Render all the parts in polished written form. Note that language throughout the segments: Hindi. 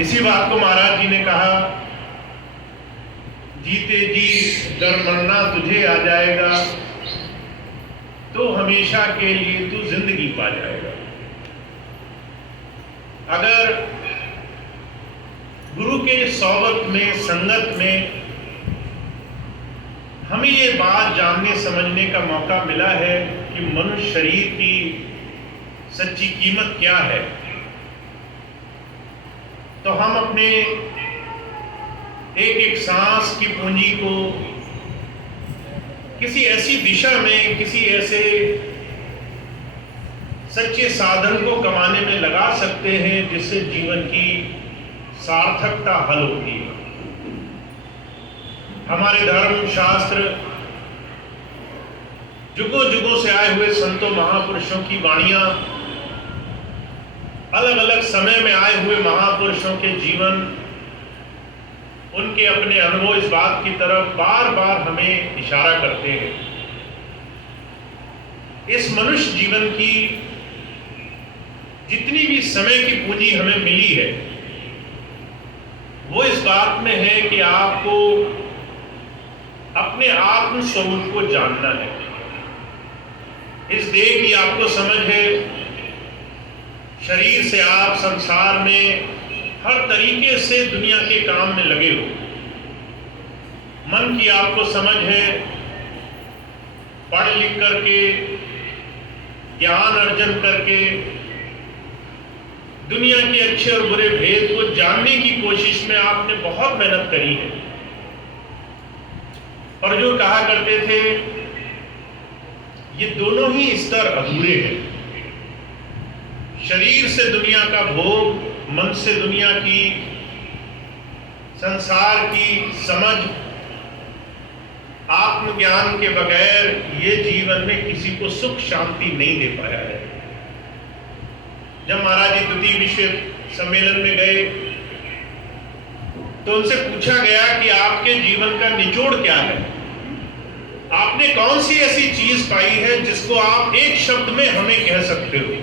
इसी बात को महाराज जी ने कहा, जीते जी अगर मरना तुझे आ जाएगा तो हमेशा के लिए तू जिंदगी पा जाएगा। अगर गुरु के सोबत में, संगत में हमें ये बात जानने समझने का मौका मिला है कि मनुष्य शरीर की सच्ची कीमत क्या है, तो हम अपने एक एक सांस की पूंजी को किसी ऐसी दिशा में, किसी ऐसे सच्चे साधन को कमाने में लगा सकते हैं जिससे जीवन की सार्थकता हल होती है। हमारे धर्म शास्त्र जुगों जुगों से आए हुए संतों महापुरुषों की वाणियां, अलग अलग समय में आए हुए महापुरुषों के जीवन, उनके अपने अनुभव इस बात की तरफ बार बार हमें इशारा करते हैं। इस मनुष्य जीवन की जितनी भी समय की पूंजी हमें मिली है वो इस बात में है कि आपको अपने आत्म स्वरूप को जानना है। इस देह की आपको समझ है, शरीर से आप संसार में हर तरीके से दुनिया के काम में लगे हो। मन की आपको समझ है, पढ़ लिख करके, ज्ञान अर्जन करके दुनिया के अच्छे और बुरे भेद को जानने की कोशिश में आपने बहुत मेहनत करी है। और जो कहा करते थे ये दोनों ही स्तर अधूरे हैं। शरीर से दुनिया का भोग, मन से दुनिया की, संसार की समझ, आत्मज्ञान के बगैर ये जीवन में किसी को सुख शांति नहीं दे पाया है। जब महाराज जी द्वितीय विश्व सम्मेलन में गए तो उनसे पूछा गया कि आपके जीवन का निचोड़ क्या है, आपने कौन सी ऐसी चीज पाई है जिसको आप एक शब्द में हमें कह सकते हो।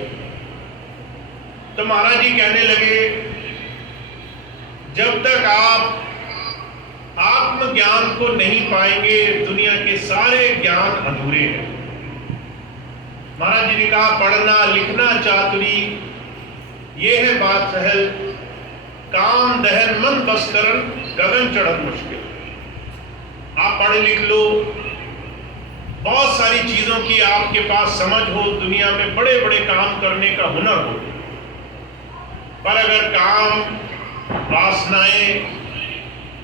तो महाराज जी कहने लगे, जब तक आप आत्मज्ञान को नहीं पाएंगे दुनिया के सारे ज्ञान अधूरे हैं। महाराज जी ने कहा, पढ़ना लिखना चातुरी ये है बात सहल, काम दहन मन बस करन गगन चढ़न मुश्किल। आप पढ़ लिख लो, बहुत सारी चीजों की आपके पास समझ हो, दुनिया में बड़े बड़े काम करने का हुनर हो, पर अगर काम, वासनाएं,